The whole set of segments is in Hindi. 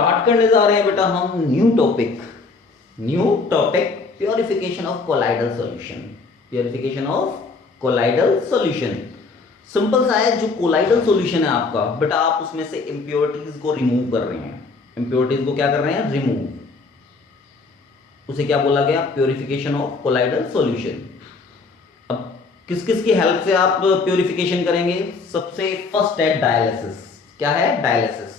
स्टार्ट करने जा रहे हैं बेटा हम new topic purification of colloidal solution. Purification of colloidal solution simple सा है। जो कोलाइडल सॉल्यूशन है आपका बेटा, आप उसमें से इंप्योरिटीज को रिमूव कर रहे हैं। इंप्योरिटीज को क्या कर रहे हैं? रिमूव। उसे क्या बोला गया? Purification of colloidal solution. अब किस किस की हेल्प से आप प्योरिफिकेशन करेंगे? सबसे फर्स्ट है डायलिसिस। क्या है? डायलिसिस।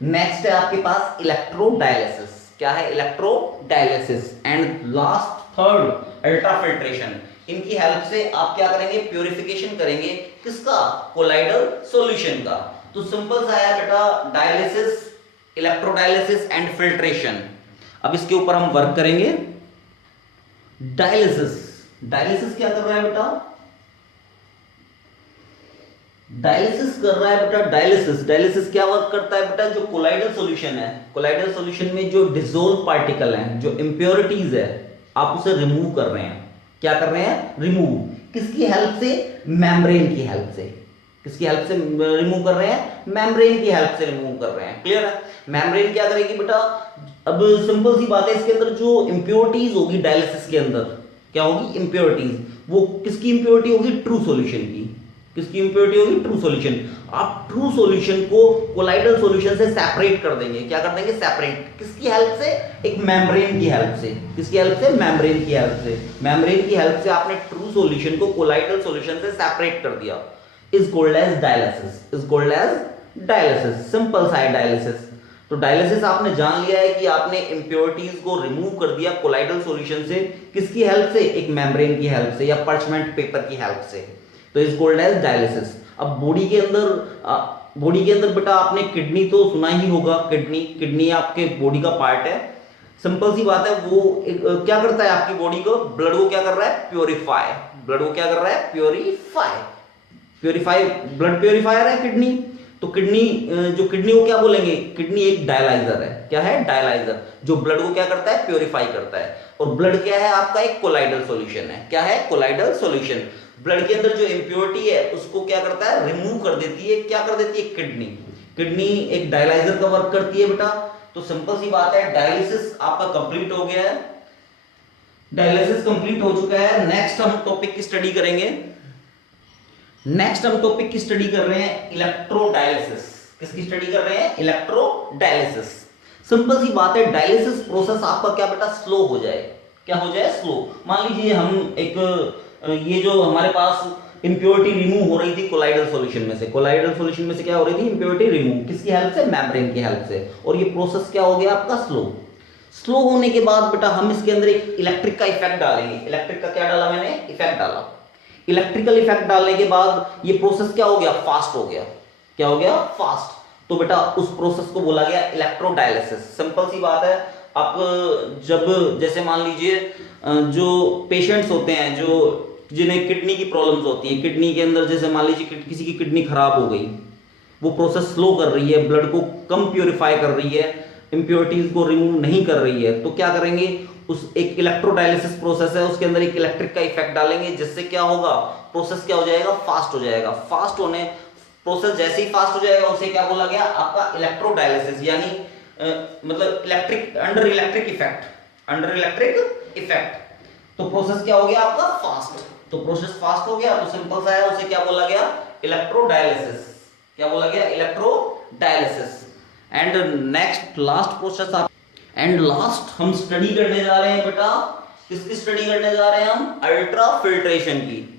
नेक्स्ट है आपके पास इलेक्ट्रोडायलिसिस। क्या है? Electrodialysis. And last third ultrafiltration. इनकी हेल्प से आप क्या करेंगे? प्योरिफिकेशन करेंगे। किसका? कोलाइडल सॉल्यूशन का। तो सिंपल सा है बेटा, डायलिसिस, इलेक्ट्रोडायलिसिस एंड फिल्ट्रेशन। अब इसके ऊपर हम वर्क करेंगे। डायलिसिस। डायलिसिस क्या कर रहा है बेटा? डायलिसिस कर रहा है बेटा। डायलिसिस क्या वर्क करता है बेटा? जो कोलाइडल सॉल्यूशन है, कोलाइडल सॉल्यूशन में जो डिसोल्व पार्टिकल हैं, जो इंप्योरिटीज है, आप उसे रिमूव कर रहे हैं। क्या कर रहे हैं? रिमूव। किसकी हेल्प से? मेम्ब्रेन की हेल्प से। किसकी हेल्प से रिमूव कर रहे हैं? मेम्ब्रेन की हेल्प से रिमूव कर रहे हैं। क्लियर है? मेम्ब्रेन क्या करेगी बेटा? अब सिंपल सी बात है, इसके अंदर जो इंप्योरिटीज होगी डायलिसिस के अंदर, क्या होगी? इंप्योरिटीज। वो किसकी इंप्योरिटी होगी? ट्रू सॉल्यूशन की। किसकी इंप्योरिटी होगी? True solution. आप ट्रू सॉल्यूशन को कोलाइडल सॉल्यूशन से सेपरेट कर देंगे। क्या कर देंगे? सेपरेट। किसकी हेल्प से? एक मेम्ब्रेन की हेल्प से। किसकी हेल्प से? मेम्ब्रेन की हेल्प से। मेम्ब्रेन की हेल्प से आपने ट्रू सॉल्यूशन को कोलाइडल सॉल्यूशन से सेपरेट कर दिया। Is called as dialysis. Is called as dialysis. Simple सा है डायलिसिस। तो डायलिसिस आपने जान लिया है कि आपने इंप्योरिटीज को रिमूव कर दिया कोलाइडल सॉल्यूशन से। किसकी हेल्प से? एक मेम्ब्रेन की हेल्प से या पर्चमेंट पेपर की हेल्प से। तो इज कॉल्ड एज डायलिसिस। अब बॉडी के अंदर बेटा आपने किडनी तो सुना ही होगा। किडनी आपके बॉडी का पार्ट है। सिंपल सी बात है, वो क्या करता है? आपकी बॉडी को, ब्लड को क्या कर रहा है? प्योरीफाई। ब्लड को क्या कर रहा है? प्योरीफाई। ब्लड प्योरीफायर है किडनी। तो जो किडनी को क्या बोलेंगे? किडनी एक डायलाइजर है। क्या है? डायलाइजर। जो ब्लड को क्या करता है? प्योरीफाई करता है। और ब्लड क्या है आपका? एक कोलाइडल सॉल्यूशन है। क्या है? Colloidal solution. ब्लड के अंदर जो इंप्योरिटी है उसको क्या करता है? रिमूव कर देती है। क्या कर देती है? किडनी एक डायलाइजर का वर्क करती है बेटा। तो सिंपल सी बात है, डायलिसिस आपका कंप्लीट हो गया है। डायलिसिस कंप्लीट हो चुका है। नेक्स्ट हम टॉपिक की स्टडी करेंगे। कर रहे हैं इलेक्ट्रोडायलिसिस। किसकी स्टडी कर रहे हैं? इलेक्ट्रोडायलिसिस। सिंपल सी बात है, डायलिसिस प्रोसेस आपका क्या बेटा? स्लो हो जाए। क्या हो जाए? स्लो। मान लीजिए हम ये जो हमारे पास इंप्योरिटी रिमूव हो रही थी कोलाइडल सॉल्यूशन में से क्या हो रही थी? Impurity remove. किसकी हेल्प से? मेम्ब्रेन की हेल्प से। और ये प्रोसेस क्या हो गया आपका? स्लो होने के बाद बेटा हम इसके अंदर एक इलेक्ट्रिक का इफेक्ट डालेंगे। इलेक्ट्रिक का क्या डाला मैंने? इफेक्ट डाला। इलेक्ट्रिकल इफेक्ट डालने के बाद ये प्रोसेस क्या हो गया? फास्ट हो गया। क्या हो गया? फास्ट। तो बेटा उस प्रोसेस को बोला गया इलेक्ट्रोडायलिसिस। सिंपल सी बात है, आप जब जैसे मान लीजिए जो पेशेंट्स होते हैं, जो जिन्हें किडनी की प्रॉब्लम्स होती है, किडनी के अंदर जैसे मान लीजिए किसी की किडनी खराब हो गई, वो प्रोसेस स्लो कर रही है, ब्लड को कम प्योरीफाई कर रही है, इंप्योरिटीज को रिमूव नहीं कर रही है, तो क्या करेंगे? उस एक इलेक्ट्रोडायलिसिस प्रोसेस है, उसके अंदर एक इलेक्ट्रिक का इफेक्ट डालेंगे, जिससे क्या होगा? प्रोसेस क्या हो जाएगा? फास्ट हो जाएगा। प्रोसेस जैसे ही फास्ट हो जाएगा उसे क्या बोला गया? आपका इलेक्ट्रोडायलिसिस। यानी मतलब अंडर इलेक्ट्रिक इफेक्ट। तो प्रोसेस क्या हो गया आपका? फास्ट। तो प्रोसेस फास्ट हो गया, तो सिंपल सा है, उसे क्या बोला गया? इलेक्ट्रोडायलिसिस। क्या बोला गया? Electrodialysis. And next last process and last हम स्टडी करने जा रहे हैं बेटा। किसकी स्टडी करने जा रहे हैं हम? अल्ट्राफिल्ट्रेशन की।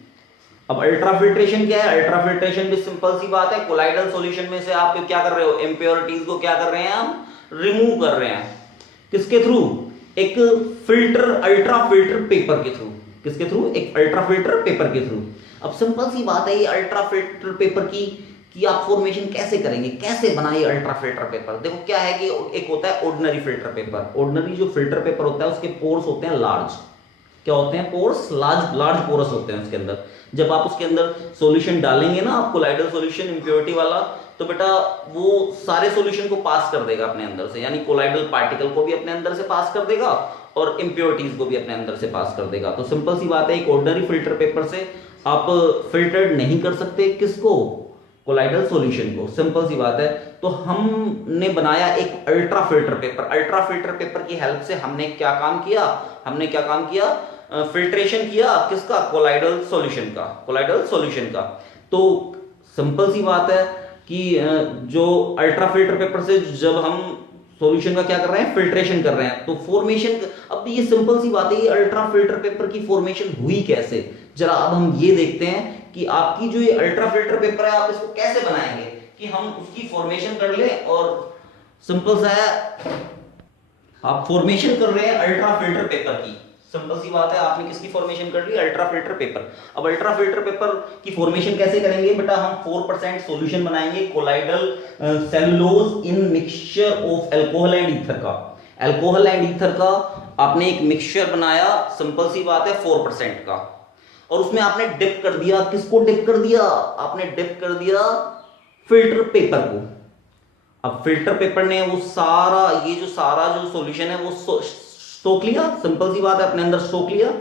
अब अल्ट्राफिल्ट्रेशन क्या है? अल्ट्राफिल्ट्रेशन भी सिंपल सी बात है, कोलाइडल सॉल्यूशन में से आप क्या कर रहे हो? इंप्योरिटीज को क्या कर रहे हैं? हम रिमूव कर रहे हैं। किसके थ्रू? एक अल्ट्रा फिल्टर पेपर के थ्रू। किसके थ्रू? एक अल्ट्रा फिल्टर पेपर के थ्रू। अब सिंपल सी बात है, ये अल्ट्रा फिल्टर पेपर की आप फॉर्मेशन कैसे करेंगे? कैसे बनाइए अल्ट्रा फिल्टर पेपर? देखो क्या है कि एक होता है ऑर्डिनरी फिल्टर पेपर। ऑर्डिनरी जो फिल्टर पेपर होता है उसके पोर्स होते हैं लार्ज। क्या होते हैं? पोर्स लार्ज पोरस होते हैं उसके अंदर। जब आप उसके अंदर सॉल्यूशन डालेंगे ना, आप कोलाइडल सॉल्यूशन इंप्योरिटी वाला, तो बेटा वो सारे सॉल्यूशन को पास कर देगा अपने अंदर से, यानी कोलाइडल पार्टिकल को भी अपने अंदर से पास कर देगा और इंप्योरिटीज को भी अपने अंदर से पास कर देगा। तो सिंपल सी बात है, एक ऑर्डिनरी फिल्टर पेपर से आप फिल्टर्ड नहीं कर सकते किसको? कोलाइडल सॉल्यूशन को, सिंपल सी बात है। तो हमने बनाया एक ultra filter paper. Ultra filter paper की हेल्प से हमने क्या काम किया, फिल्ट्रेशन किया किसका, कोलाइडल सॉल्यूशन का, कोलाइडल सॉल्यूशन का। तो सिंपल सी बात है कि जो अल्ट्रा फिल्टर पेपर से जब हम सॉल्यूशन का क्या कर रहे हैं, फिल्ट्रेशन कर रहे हैं, तो फॉर्मेशन, अब ये सिंपल सी बात है, ये अल्ट्रा फिल्टर पेपर की फॉर्मेशन हुई कैसे, जरा अब हम ये देखते हैं कि आपकी जो ये अल्ट्रा फिल्टर पेपर है आप इसको कैसे बनाएंगे कि हम उसकी फॉर्मेशन कर ले। और सिंपल सा है, आप फॉर्मेशन कर रहे हैं अल्ट्रा फिल्टर पेपर की, सिंपल सी बात है, आपने किसकी फॉर्मेशन कर ली, अल्ट्रा फिल्टर पेपर। अब अल्ट्रा फिल्टर पेपर की फॉर्मेशन कैसे करेंगे बेटा, हम 4% सॉल्यूशन बनाएंगे colloidal cellulose in mixture of alcohol and ether का। अल्कोहल एंड ईथर का आपने एक मिक्सचर बनाया, सिंपल सी बात है 4% का, और उसमें आपने डिप कर दिया, किसको डिप कर दिया, आपने डिप कर दिया फिल्टर पेपर को। अब फिल्टर पेपर ने वो सारा जो सॉल्यूशन है वो सोख लिया, सिंपल सी बात है, अपने अंदर सोख लिया।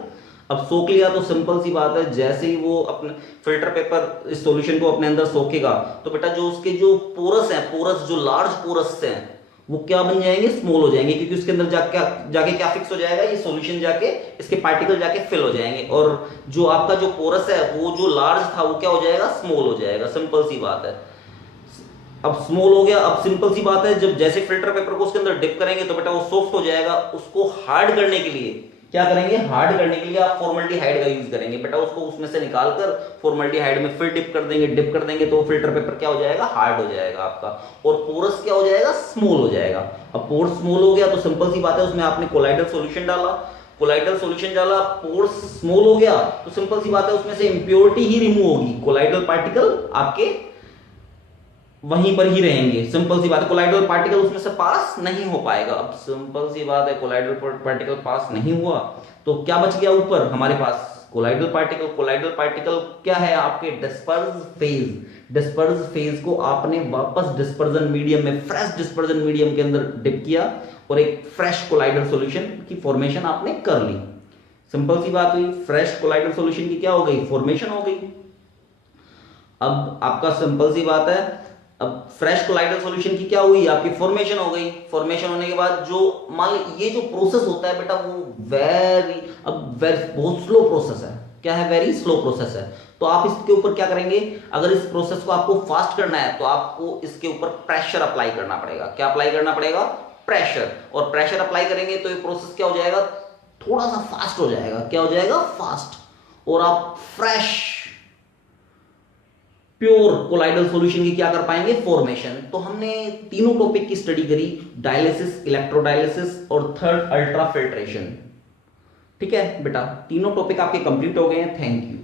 अब सोख लिया तो सिंपल सी बात है, जैसे ही वो अपने फिल्टर पेपर इस सॉल्यूशन को अपने अंदर सोखेगा तो बेटा जो उसके जो पोरस हैं, पोरस जो लार्ज पोरस हैं वो क्या बन जाएंगे, स्मॉल हो जाएंगे, क्योंकि उसके अंदर जाके क्या फिक्स हो जाएगा, ये सॉल्यूशन जाके इसके पार्टिकल जाके फिल हो जाएंगे, और जो आपका जो पोरस है वो जो लार्ज था वो क्या हो जाएगा, स्मॉल हो जाएगा, सिंपल सी बात है। अब स्मॉल हो गया, अब सिंपल सी बात है, जब जैसे फिल्टर पेपर को उसके अंदर डिप करेंगे तो बेटा वो सॉफ्ट हो जाएगा। उसको हार्ड करने के लिए क्या करेंगे, हार्ड करने के लिए आप फॉर्मल्डिहाइड का यूज करेंगे बेटा, उसको उसमें से निकालकर फॉर्मल्डिहाइड में फिर डिप कर देंगे तो फिल्टर पेपर क्या हो जाएगा, हार्ड हो जाएगा आपका, और पोरस क्या हो जाएगा, स्मॉल हो जाएगा। अब पोरस स्मॉल हो गया तो सिंपल सी बात है, उसमें आपने कोलाइडल सॉल्यूशन डाला, पोरस स्मॉल हो गया तो सिंपल सी बात है, उसमें से इंप्योरिटी ही रिमूव होगी, कोलाइडल पार्टिकल आपके वहीं पर ही रहेंगे, सिंपल सी बात है, कोलाइडल पार्टिकल उसमें से पास नहीं हो पाएगा। अब सिंपल सी बात है, कोलाइडल पार्टिकल पास नहीं हुआ तो क्या बच गया ऊपर हमारे पास, कोलाइडल पार्टिकल क्या है आपके, डिस्पर्स फेज को आपने वापस डिस्पर्जन मीडियम में, फ्रेश डिस्पर्जन मीडियम के अंदर डिप किया और एक फ्रेश कोलाइडल सॉल्यूशन की फॉर्मेशन आपने कर ली। सिंपल सी बात हुई, फ्रेश कोलाइडल सॉल्यूशन की क्या हो गई, फॉर्मेशन हो गई। अब आपका सिंपल सी बात है, अब फ्रेश कोलाइडल सॉल्यूशन की क्या हुई, आपकी फॉर्मेशन हो गई। फॉर्मेशन होने के बाद जो मान ये जो प्रोसेस होता है बेटा वो बहुत स्लो प्रोसेस है, क्या है, वेरी स्लो प्रोसेस है। तो आप इसके ऊपर क्या करेंगे, अगर इस प्रोसेस को आपको फास्ट करना है तो आपको इसके ऊपर प्रेशर अप्लाई करना पड़ेगा। क्या अप्लाई करना पड़ेगा, प्रेशर, और प्रेशर अप्लाई करेंगे तो ये प्रोसेस क्या हो जाएगा, थोड़ा सा फास्ट हो जाएगा, क्या हो जाएगा, फास्ट, और आप फ्रेश प्योर कोलाइडल सॉल्यूशन की क्या कर पाएंगे, फॉर्मेशन। तो हमने तीनों टॉपिक की स्टडी करी, डायलिसिस, इलेक्ट्रोडायलिसिस और थर्ड अल्ट्रा फिल्ट्रेशन। ठीक है बेटा, तीनों टॉपिक आपके कंप्लीट हो गए हैं। Thank you.